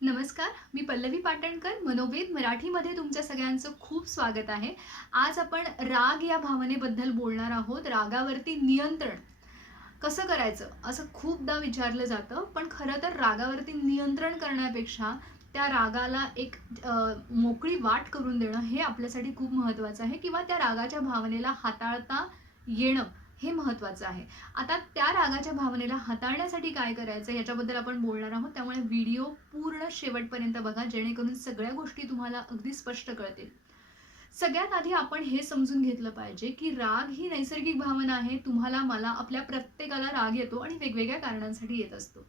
नमस्कार, मी पल्लवी पाटणकर. मनोवेद मराठीमध्ये तुमच्या सगळ्यांचं खूप स्वागत आहे. आज आपण राग या भावनेबद्दल बोलणार आहोत. रागावरती नियंत्रण कसं करायचं असं खूपदा विचारलं जातं, पण खरं तर रागावरती नियंत्रण करण्यापेक्षा त्या रागाला एक मोकळी वाट करून देणं हे आपल्यासाठी खूप महत्त्वाचं आहे किंवा त्या रागाच्या भावनेला हाताळता येणं हे महत्त्वाचं आहे. आता त्या रागाच्या भावनेला हाताळण्यासाठी काय करायचं याच्याबद्दल आपण बोलणार आहोत. त्यामुळे व्हिडिओ पूर्ण शेवटपर्यंत बघा, जेणेकरून सगळ्या गोष्टी तुम्हाला अगदी स्पष्ट कळतील. सगळ्यात आधी आपण हे समजून घेतलं पाहिजे, की राग ही नैसर्गिक भावना आहे. तुम्हाला, मला, आपल्या प्रत्येकाला राग येतो आणि वेगवेगळ्या कारणांसाठी येत असतो.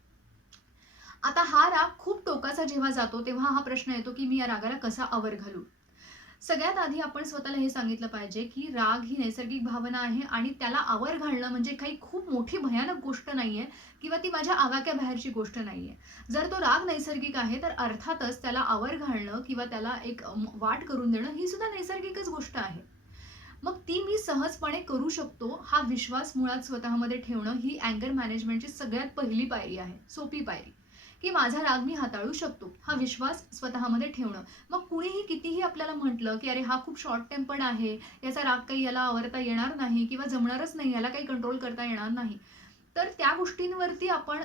आता हा राग खूप टोकाचा जेव्हा जातो, तेव्हा हा प्रश्न येतो, की मी या रागाला कसा आवर घालू? सगळ्यात आधी आपण स्वतःला हे सांगितलं पाहिजे, की राग ही नैसर्गिक भावना आहे आणि त्याला आवर घालणं म्हणजे काही खूप मोठी भयानक गोष्ट नाहीये किंवा ती माझ्या आवाक्याबाहेरची गोष्ट नाहीये. जर तो राग नैसर्गिक आहे, तर अर्थातच त्याला आवर घालणं किंवा त्याला एक वाट करून देणं ही सुद्धा नैसर्गिकच गोष्ट आहे. मग ती मी सहजपणे करू शकतो, हा विश्वास मुळात स्वतःमध्ये ठेवणं ही अँगर मॅनेजमेंटची सगळ्यात पहिली पायरी आहे, सोपी पायरी. की माझा राग मी हाताळू शकतो, हा विश्वास स्वतःमध्ये ठेवणं. मग कुणीही कितीही आपल्याला म्हटलं, की "अरे, हा खूप शॉर्ट टेम्पर्ड आहे, याचा राग काही याला आवरता येणार नाही किंवा जमणारच नाही, याला काही कंट्रोल करता येणार नाही." तर त्या गोष्टींवरती आपण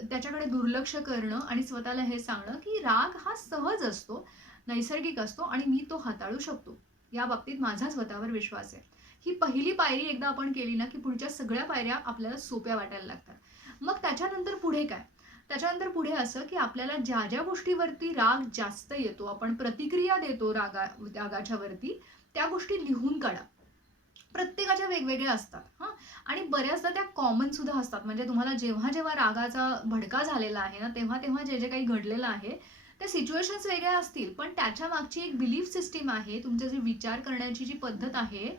त्याच्याकडे दुर्लक्ष करणं आणि स्वतःला हे सांगणं, की राग हा सहज असतो, नैसर्गिक असतो आणि मी तो हाताळू शकतो. या बाबतीत माझा स्वतःवर विश्वास आहे. ही पहिली पायरी एकदा आपण केली ना, की पुढच्या सगळ्या पायऱ्या आपल्याला सोप्या वाटायला लागतात. मग त्याच्यानंतर पुढे काय? त्याच्यानंतर पुढे असं, की आपल्याला ज्या गोष्टीवरती राग जास्त येतो, आपण प्रतिक्रिया देतो रागाच्या वरती, त्या गोष्टी लिहून काढा. प्रत्येकाच्या वेगवेगळ्या असतात हां. आणि बऱ्याचदा त्या कॉमन सुद्धा असतात. म्हणजे तुम्हाला जेव्हा रागाचा भडका झालेला आहे ना, तेव्हा जे काही घडलेलं आहे, त्या सिच्युएशन्स वेगळ्या असतील, पण त्याच्या मागची एक बिलीफ सिस्टम आहे, तुमचे जे विचार करण्याची जी पद्धत आहे,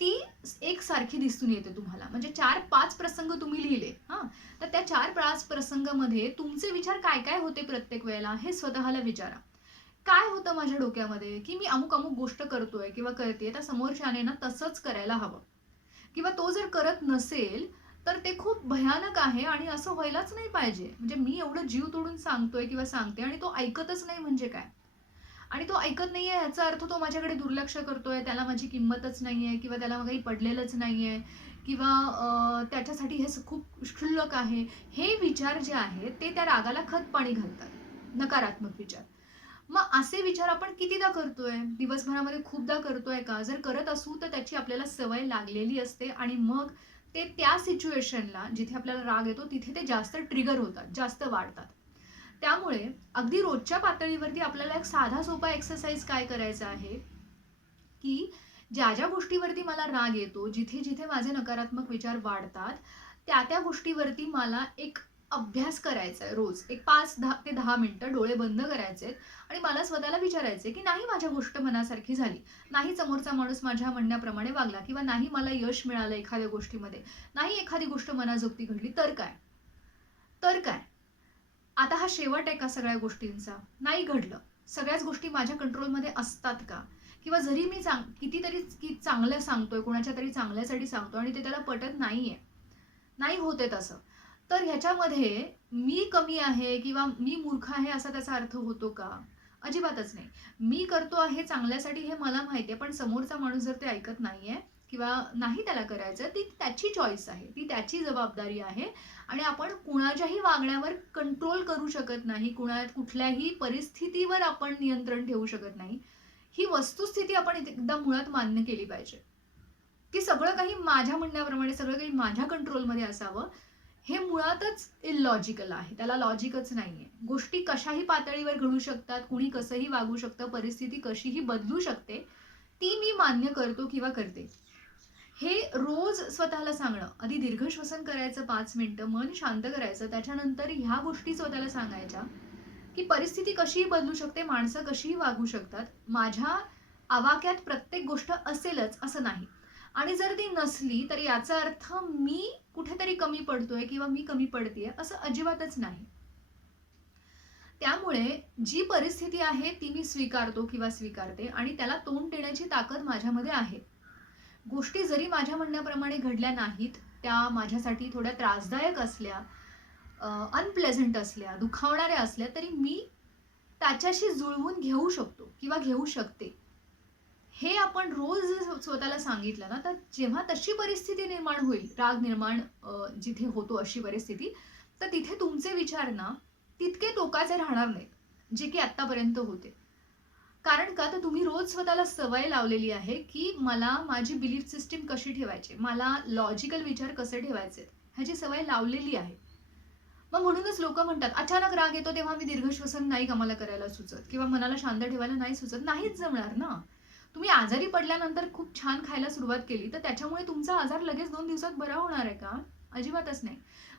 ती एकसारखी दिसून येते तुम्हाला. म्हणजे 4-5 प्रसंग तुम्ही लिहिले हां, तर त्या 4-5 प्रसंगामध्ये तुमचे विचार काय होते प्रत्येक वेळेला हे स्वतःला विचारा. काय होतं माझ्या डोक्यामध्ये, की मी अमुक-अमुक गोष्ट करतोय किंवा करतेय, तर समोरच्याने ना तसंच करायला हवं किंवा तो जर करत नसेल, तर ते खूप भयानक आहे आणि असं व्हायलाच नाही पाहिजे. म्हणजे मी एवढं जीव तोडून सांगतोय किंवा सांगते आणि तो ऐकतच नाही म्हणजे काय? आणि तो ऐकत नाहीये याचा अर्थ तो माझ्याकडे दुर्लक्ष करतोय, त्याला माझी किंमतच नाहीये किंवा त्याला काही पडलेलंच नाहीये किंवा त्याच्यासाठी हे खूप क्षुल्लक आहे. हे विचार जे आहेत, ते त्या रागाला खतपाणी घालतात. नकारात्मक विचार. मग असे विचार आपण कितीदा करतोय? दिवसभरामध्ये खूपदा करतोय का? जर करत असू तर त्याची आपल्याला सवय लागलेली असते आणि मग ते त्या सिच्युएशनला जिथे आपल्याला राग येतो तिथे ते जास्त ट्रिगर होतात, जास्त वाढतात. त्यामुळे अगदी रोजच्या पातळीवरती आपल्याला एक साधा सोपा एक्सरसाइज काय करायचा आहे, की ज्या गोष्टीवरती मला राग येतो, जिथे माझे नकारात्मक विचार वाढतात, त्या गोष्टीवरती मला एक अभ्यास करायचा आहे रोज. एक 5-10 ते 10 मिनिटं डोळे बंद करायचेत आणि मला स्वतःला विचारायचंय, की नाही माझ्या गोष्ट मनासारखी झाली. नाही समोरचा माणूस माझ्या म्हणण्याप्रमाणे वागला किंवा नाही मला यश मिळालं एखाद्या गोष्टीमध्ये. नाही एखादी गोष्ट मनाजोगती घडली तर काय? तर काय? आता हा शेवट आहे का सगळ्या गोष्टींचा? नाही घडलं. सगळ्याच गोष्टी माझ्या कंट्रोलमध्ये असतात का? किंवा जरी मी कितीतरी चांगलं सांगतोय, कोणाच्या तरी चांगल्यासाठी सांगतोय आणि ते त्याला पटत नाहीये. नाही होत तसं. तर ह्याच्यामध्ये मी कमी आहे किंवा मी मूर्ख आहे असा त्याचा अर्थ होतो का? अजिबातच नाही. मी करतो आहे चांगल्यासाठी हे मला माहिती आहे, पण समोरचा माणूस जर ते ऐकत नाहीये किंवा नाही त्याला करायचं, ती त्याची चॉईस आहे. ती त्याची जबाबदारी आहे आणि आपण कुणाच्याही वागण्यावर कंट्रोल करू शकत नाही. कुठल्याही परिस्थितीवर आपण नियंत्रण ठेवू शकत नाही. ही वस्तुस्थिती आपण एकदा मुळात मान्य केली पाहिजे. की सगळं काही माझ्या म्हणण्याप्रमाणे सगळं काही माझ्या कंट्रोलमध्ये असावं, हे मुळातच इलॉजिकल आहे. त्याला लॉजिकच नाहीये. गोष्टी कशाही पातळीवर घडू शकतात, कुणी कसंही वागू शकतं, परिस्थिती कशीही बदलू शकते. ती मी मान्य करतो किंवा करते. हे रोज स्वतःला सांगणं. आधी दीर्घ श्वसन करायचं 5 मिनिटं, मन शांत करायचं. त्याच्यानंतर ह्या गोष्टी स्वतःला सांगायच्या, की परिस्थिती कशीही बदलू शकते, माणसं कशीही वागू शकतात. माझ्या आवाक्यात प्रत्येक गोष्ट असेलच असं नाही. आणि जर ती नसली, तर याचा अर्थ मी कुठेतरी कमी पडतोय किंवा मी कमी पडतेय असं अजिबातच नाही. त्यामुळे जी परिस्थिती आहे ती मी स्वीकारतो किंवा स्वीकारते आणि त्याला तोंड देण्याची ताकद माझ्यामध्ये आहे. गोष्टी जरी माझ्या म्हणण्याप्रमाणे घडल्या नाहीत, त्या माझ्यासाठी थोड्या त्रासदायक असल्या, अनप्लेझंट असल्या, दुखावणाऱ्या असल्या, तरी मी त्याच्याशी जुळवून घेऊ शकतो किंवा घेऊ शकते. हे आपण रोज जर स्वतःला सांगितलं ना, तर जेव्हा तशी परिस्थिती निर्माण होईल, राग निर्माण जिथे होतो अशी परिस्थिती, तर तिथे तुमचे विचार ना तितके टोकाचे राहणार नाहीत, जे की आत्तापर्यंत होते. कारण का, तर तुम्ही रोज स्वतःला सवय लावलेली आहे, की मला माझी बिलीफ सिस्टम कशी ठेवायची, मला लॉजिकल विचार कसे ठेवायचे, ह्याची सवय लावलेली आहे. मग म्हणूनच लोकं म्हणतात, अचानक राग येतो तेव्हा मी दीर्घश्वसन नाही आम्हाला करायला सुचत किंवा मनाला शांत ठेवायला नाही सुचत. नाहीच जमणार ना. तुम्ही आजारी पडल्यानंतर खूप छान खायला सुरुवात केली, तर त्याच्यामुळे तुमचा आजार लगेच 2 दिवसात बरा होणार आहे का? अजिबातच नाही.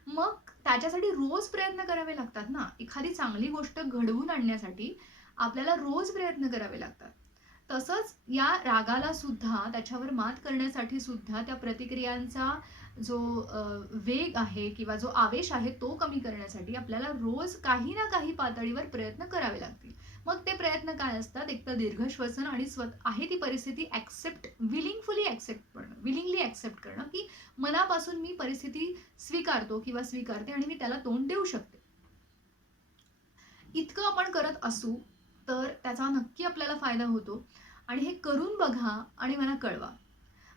मग त्याच्यासाठी रोज प्रयत्न करावे लागतात ना. एखादी चांगली गोष्ट घडवून आणण्यासाठी आपल्याला रोज प्रयत्न करावे लागतात. तसंच या रागाला सुद्धा, त्याच्यावर मात करण्यासाठी सुद्धा त्या प्रतिक्रियांचा जो वेग आहे किंवा जो आवेश आहे तो कमी करण्यासाठी आपल्याला रोज काही ना काही पातळीवर प्रयत्न करावे लागतील. मग ते प्रयत्न काय असतात? एक तर दीर्घ श्वसन आणि आहे ती परिस्थिती विलिंगली ॲक्सेप्ट करणं, की मनापासून मी परिस्थिती स्वीकारतो किंवा स्वीकारते आणि मी त्याला तोंड देऊ शकते. इतकं आपण करत असू, तर त्याचा नक्की आपल्याला फायदा होतो आणि हे करून बघा आणि मला कळवा.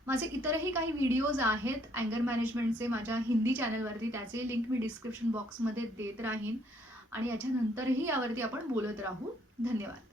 माझे इतरही काही व्हिडिओज आहेत अँगर मॅनेजमेंटचे माझ्या हिंदी चॅनलवरती, त्याचे लिंक मी डिस्क्रिप्शन बॉक्समध्ये देत राहीन आणि याच्यानंतरही यावरती आपण बोलत राहू. धन्यवाद.